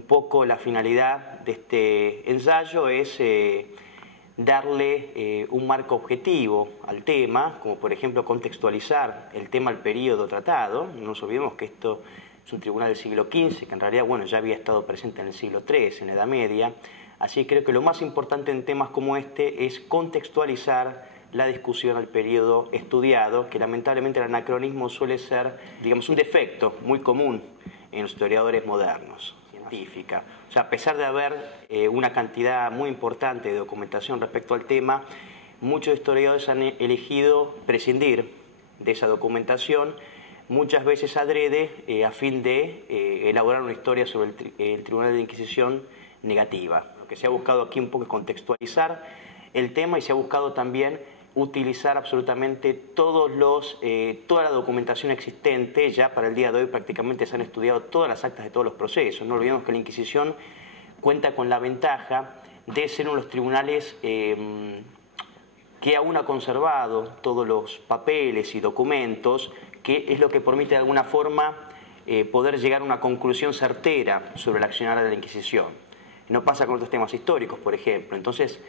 un poco la finalidad de este ensayo es darle un marco objetivo al tema, como por ejemplo contextualizar el tema al periodo tratado. No nos olvidemos que esto es un tribunal del siglo XV, que en realidad ya había estado presente en el siglo III, en la Edad Media. Así creo que lo más importante en temas como este es contextualizar la discusión al periodo estudiado, que lamentablemente el anacronismo suele ser, digamos, un defecto muy común en los historiadores modernos, científica. O sea, a pesar de haber una cantidad muy importante de documentación respecto al tema, muchos historiadores han elegido prescindir de esa documentación, muchas veces adrede, a fin de elaborar una historia sobre el Tribunal de la Inquisición negativa. Lo que se ha buscado aquí un poco es contextualizar el tema y se ha buscado también utilizar absolutamente toda la documentación existente. Ya para el día de hoy prácticamente se han estudiado todas las actas de todos los procesos. No olvidemos que la Inquisición cuenta con la ventaja de ser uno de los tribunales que aún ha conservado todos los papeles y documentos, que es lo que permite de alguna forma poder llegar a una conclusión certera sobre el accionar de la Inquisición. No pasa con otros temas históricos, por ejemplo. Entonces,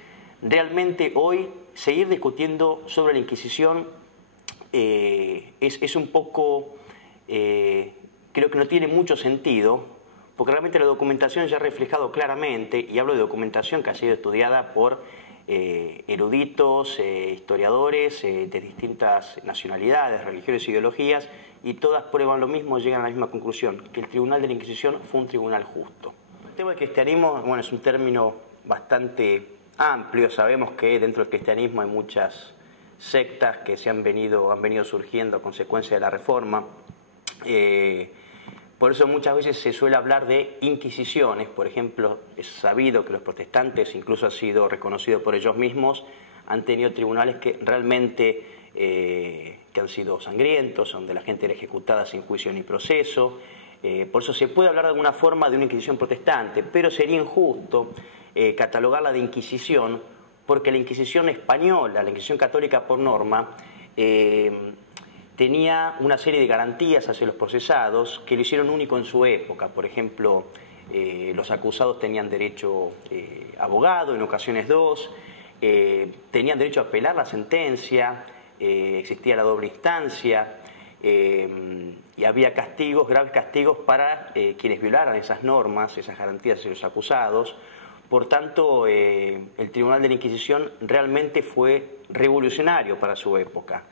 realmente hoy seguir discutiendo sobre la Inquisición es un poco, creo que no tiene mucho sentido, porque realmente la documentación ya ha reflejado claramente, y hablo de documentación que ha sido estudiada por eruditos, historiadores de distintas nacionalidades, religiones e ideologías, y todas prueban lo mismo, llegan a la misma conclusión, que el Tribunal de la Inquisición fue un tribunal justo. El tema del cristianismo, bueno, es un término bastante amplio. Sabemos que dentro del cristianismo hay muchas sectas que han venido surgiendo a consecuencia de la Reforma. Por eso muchas veces se suele hablar de inquisiciones. Por ejemplo, es sabido que los protestantes, incluso ha sido reconocido por ellos mismos, han tenido tribunales que realmente que han sido sangrientos, donde la gente era ejecutada sin juicio ni proceso. Por eso se puede hablar de alguna forma de una inquisición protestante, pero sería injusto catalogarla de inquisición, porque la Inquisición española, la Inquisición católica por norma, tenía una serie de garantías hacia los procesados que lo hicieron único en su época. Por ejemplo, los acusados tenían derecho a abogado, en ocasiones dos, tenían derecho a apelar la sentencia, existía la doble instancia, y había castigos, graves castigos para quienes violaran esas normas, esas garantías hacia los acusados. Por tanto, el Tribunal de la Inquisición realmente fue revolucionario para su época.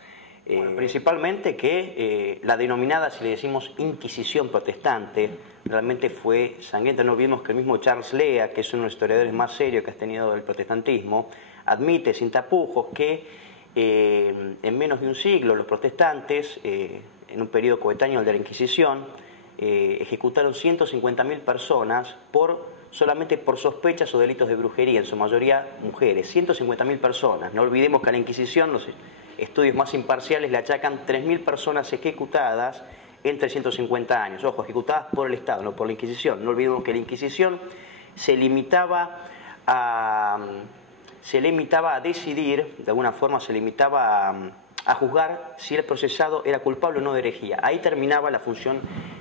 Principalmente que la denominada, si le decimos Inquisición protestante, realmente fue sangrienta. No olvidemos que el mismo Charles Lea, que es uno de los historiadores más serios que ha tenido el protestantismo, admite sin tapujos que en menos de un siglo los protestantes, en un periodo coetáneo al de la Inquisición, ejecutaron 150.000 personas solamente por sospechas o delitos de brujería, en su mayoría mujeres. 150.000 personas. No olvidemos que a la Inquisición los estudios más imparciales le achacan 3.000 personas ejecutadas en 350 años. Ojo, ejecutadas por el Estado, no por la Inquisición. No olvidemos que la Inquisición se limitaba a decidir, de alguna forma se limitaba a juzgar si el procesado era culpable o no de herejía. Ahí terminaba la función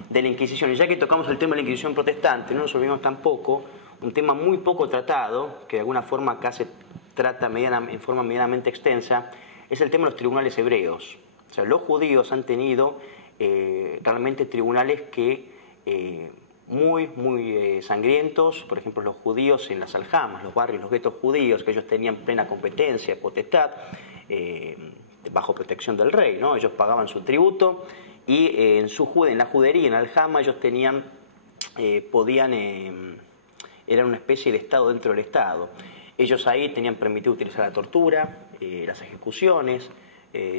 de la Inquisición. Y ya que tocamos el tema de la Inquisición protestante, no nos olvidemos tampoco un tema muy poco tratado, que de alguna forma acá se trata en forma medianamente extensa, es el tema de los tribunales hebreos. O sea, los judíos han tenido realmente tribunales que muy sangrientos. Por ejemplo, los judíos en las aljamas, los barrios, los guetos judíos, que ellos tenían plena competencia, potestad, bajo protección del rey, ¿no? Ellos pagaban su tributo y en la judería, en la aljama, ellos tenían, eran una especie de Estado dentro del Estado. Ellos ahí tenían permitido utilizar la tortura, las ejecuciones.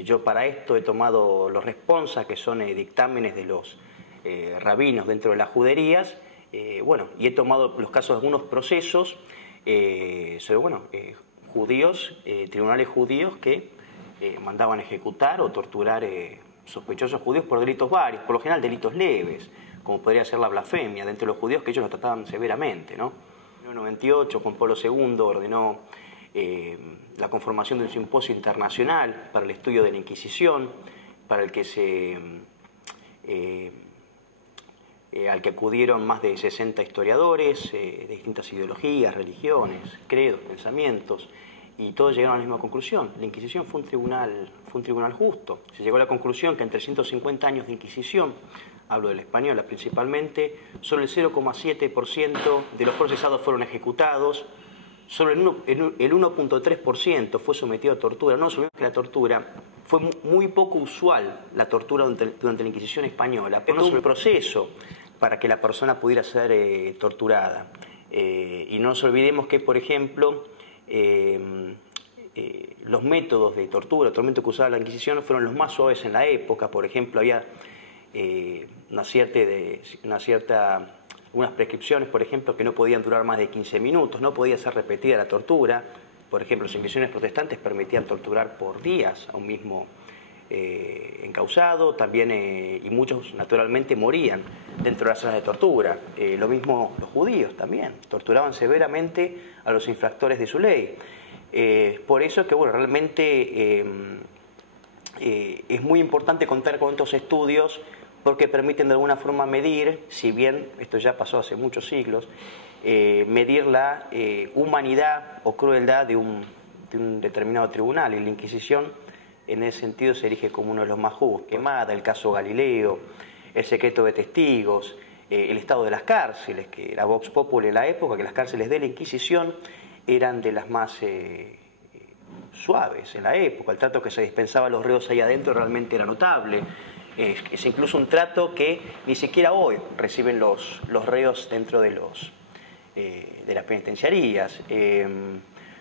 Yo para esto he tomado los responsas, que son dictámenes de los rabinos dentro de las juderías, y he tomado los casos de algunos procesos sobre judíos, tribunales judíos que mandaban ejecutar o torturar sospechosos judíos por delitos varios, por lo general delitos leves, como podría ser la blasfemia, dentro de los judíos, que ellos lo trataban severamente, ¿no? En 1998, Juan Pablo II ordenó la conformación de un simposio internacional para el estudio de la Inquisición, para el que se al que acudieron más de 60 historiadores de distintas ideologías, religiones, credos, pensamientos, y todos llegaron a la misma conclusión. La Inquisición fue un tribunal justo. Se llegó a la conclusión que en 350 años de Inquisición, hablo de la española principalmente, solo el 0,7% de los procesados fueron ejecutados, solo el 1,3% fue sometido a tortura. No olvidemos que la tortura fue muy poco usual, la tortura durante la Inquisición española, pero no es un proceso para que la persona pudiera ser torturada. Y no nos olvidemos que, por ejemplo, los métodos de tortura, el tormento que usaba la Inquisición fueron los más suaves en la época. Por ejemplo, había unas prescripciones, por ejemplo, que no podían durar más de 15 minutos, no podía ser repetida la tortura. Por ejemplo, las inquisiciones protestantes permitían torturar por días a un mismo encausado, también, y muchos naturalmente morían dentro de las zonas de tortura. Lo mismo los judíos también, torturaban severamente a los infractores de su ley. Por eso que, bueno, realmente es muy importante contar con estos estudios, porque permiten de alguna forma medir, si bien esto ya pasó hace muchos siglos, medir la humanidad o crueldad de un determinado tribunal. Y la Inquisición, en ese sentido, se erige como uno de los más justos. Quemada, el caso Galileo, el secreto de testigos, el estado de las cárceles, que era Vox Populi en la época, que las cárceles de la Inquisición eran de las más suaves en la época. El trato que se dispensaba a los reos ahí adentro realmente era notable. Es incluso un trato que ni siquiera hoy reciben los reos dentro de las penitenciarías.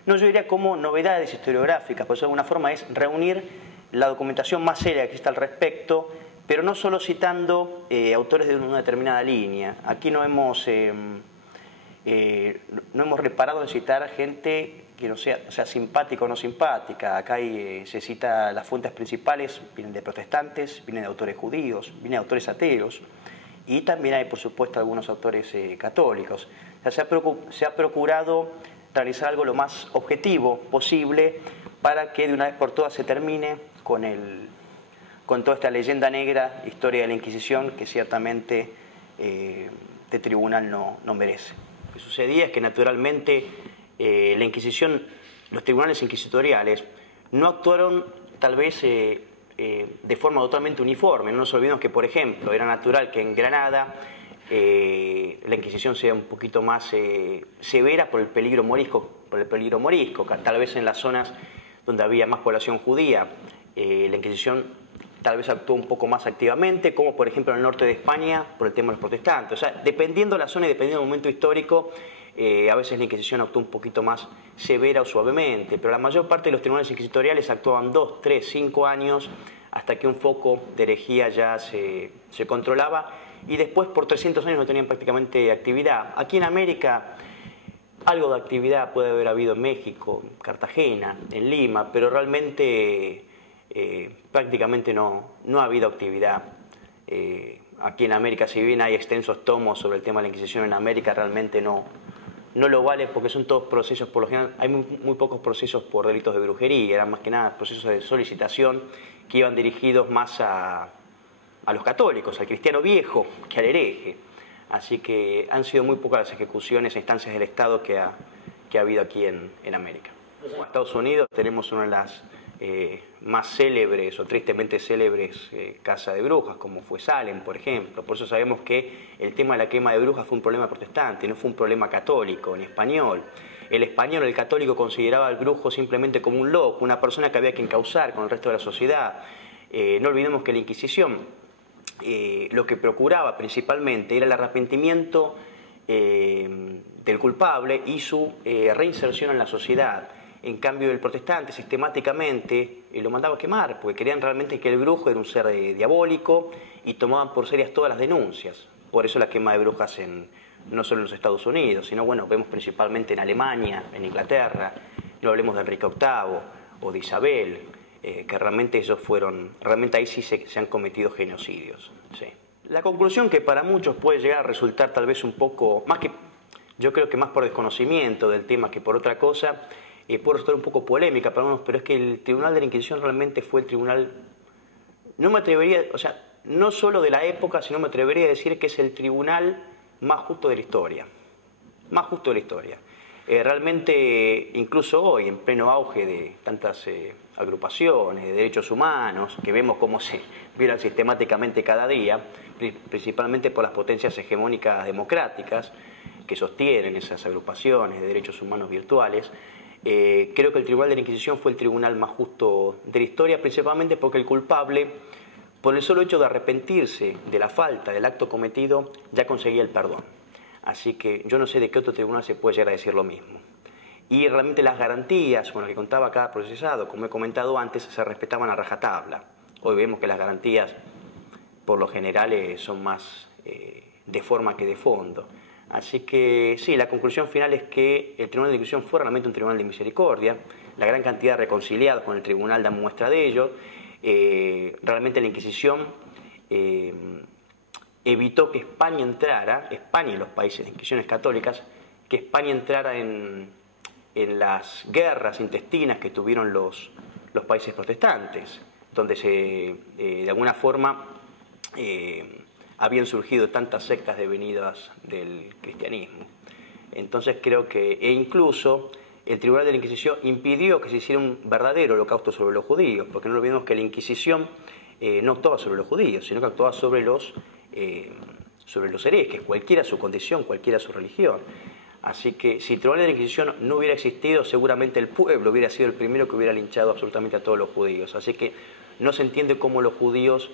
No, yo diría como novedades historiográficas, por eso de alguna forma es reunir la documentación más seria que existe al respecto, pero no solo citando autores de una determinada línea. Aquí no hemos reparado en citar gente que no sea simpática o no simpática. Acá se cita las fuentes principales, vienen de protestantes, vienen de autores judíos, vienen de autores ateos, y también hay, por supuesto, algunos autores católicos. O sea, se ha procurado realizar algo lo más objetivo posible para que de una vez por todas se termine con toda esta leyenda negra, historia de la Inquisición, que ciertamente este tribunal no merece. Lo que sucedía es que naturalmente la Inquisición, los tribunales inquisitoriales, no actuaron tal vez de forma totalmente uniforme. No nos olvidemos que, por ejemplo, era natural que en Granada la Inquisición sea un poquito más severa por el peligro morisco, tal vez en las zonas donde había más población judía, la Inquisición tal vez actuó un poco más activamente, como por ejemplo en el norte de España por el tema de los protestantes. O sea, dependiendo de la zona y dependiendo del momento histórico, a veces la Inquisición actuó un poquito más severa o suavemente, pero la mayor parte de los tribunales inquisitoriales actuaban 2, 3, 5 años hasta que un foco de herejía ya se controlaba, y después por 300 años no tenían prácticamente actividad. Aquí en América algo de actividad puede haber habido en México, en Cartagena, en Lima, pero realmente prácticamente no ha habido actividad. Aquí en América, si bien hay extensos tomos sobre el tema de la Inquisición en América, realmente no lo vale, porque son todos procesos, por lo general, hay muy pocos procesos por delitos de brujería, eran más que nada procesos de solicitación que iban dirigidos más a los católicos, al cristiano viejo, que al hereje. Así que han sido muy pocas las ejecuciones a instancias del Estado que ha habido aquí en América. En Estados Unidos tenemos una de las más célebres o tristemente célebres casas de brujas, como fue Salem, por ejemplo. Por eso sabemos que el tema de la quema de brujas fue un problema protestante, no fue un problema católico ni español. El católico consideraba al brujo simplemente como un loco, una persona que había que encauzar con el resto de la sociedad. No olvidemos que la Inquisición lo que procuraba principalmente era el arrepentimiento del culpable y su reinserción en la sociedad. En cambio, el protestante sistemáticamente lo mandaba a quemar, porque creían realmente que el brujo era un ser diabólico y tomaban por serias todas las denuncias. Por eso la quema de brujas no solo en los Estados Unidos, sino, bueno, vemos principalmente en Alemania, en Inglaterra, no hablemos de Enrique VIII o de Isabel, que realmente realmente ahí sí se han cometido genocidios. Sí. La conclusión, que para muchos puede llegar a resultar tal vez un poco, yo creo que más por desconocimiento del tema que por otra cosa, puede resultar un poco polémica para unos, pero es que el Tribunal de la Inquisición realmente fue el tribunal, no me atrevería, o sea, no solo de la época, sino me atrevería a decir que es el tribunal más justo de la historia. Más justo de la historia. Realmente, incluso hoy, en pleno auge de tantas agrupaciones de derechos humanos, que vemos cómo se violan sistemáticamente cada día, principalmente por las potencias hegemónicas democráticas que sostienen esas agrupaciones de derechos humanos virtuales, creo que el Tribunal de la Inquisición fue el tribunal más justo de la historia, principalmente porque el culpable, por el solo hecho de arrepentirse de la falta del acto cometido, ya conseguía el perdón. Así que yo no sé de qué otro tribunal se puede llegar a decir lo mismo. Y realmente las garantías con las que contaba cada procesado, como he comentado antes, se respetaban a rajatabla. Hoy vemos que las garantías, por lo general, son más de forma que de fondo. Así que sí, la conclusión final es que el Tribunal de Inquisición fue realmente un tribunal de misericordia. La gran cantidad de reconciliados con el tribunal dan muestra de ello. Realmente la Inquisición evitó que España entrara, España y los países de inquisiciones católicas, que España entrara en las guerras intestinas que tuvieron los países protestantes, donde de alguna forma habían surgido tantas sectas devenidas del cristianismo. Entonces creo que, incluso el Tribunal de la Inquisición impidió que se hiciera un verdadero holocausto sobre los judíos, porque no olvidemos que la Inquisición no actuaba sobre los judíos, sino que actuaba sobre los herejes, cualquiera su condición, cualquiera su religión. Así que si el Tribunal de la Inquisición no hubiera existido, seguramente el pueblo hubiera sido el primero que hubiera linchado absolutamente a todos los judíos. Así que no se entiende cómo los judíos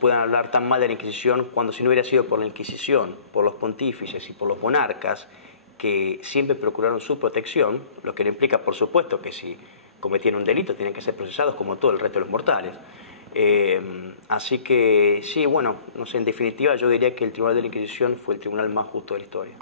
puedan hablar tan mal de la Inquisición cuando, si no hubiera sido por la Inquisición, por los pontífices y por los monarcas, que siempre procuraron su protección, lo que le implica, por supuesto, que si cometían un delito tienen que ser procesados como todo el resto de los mortales. Así que sí, bueno, no sé, en definitiva yo diría que el Tribunal de la Inquisición fue el tribunal más justo de la historia.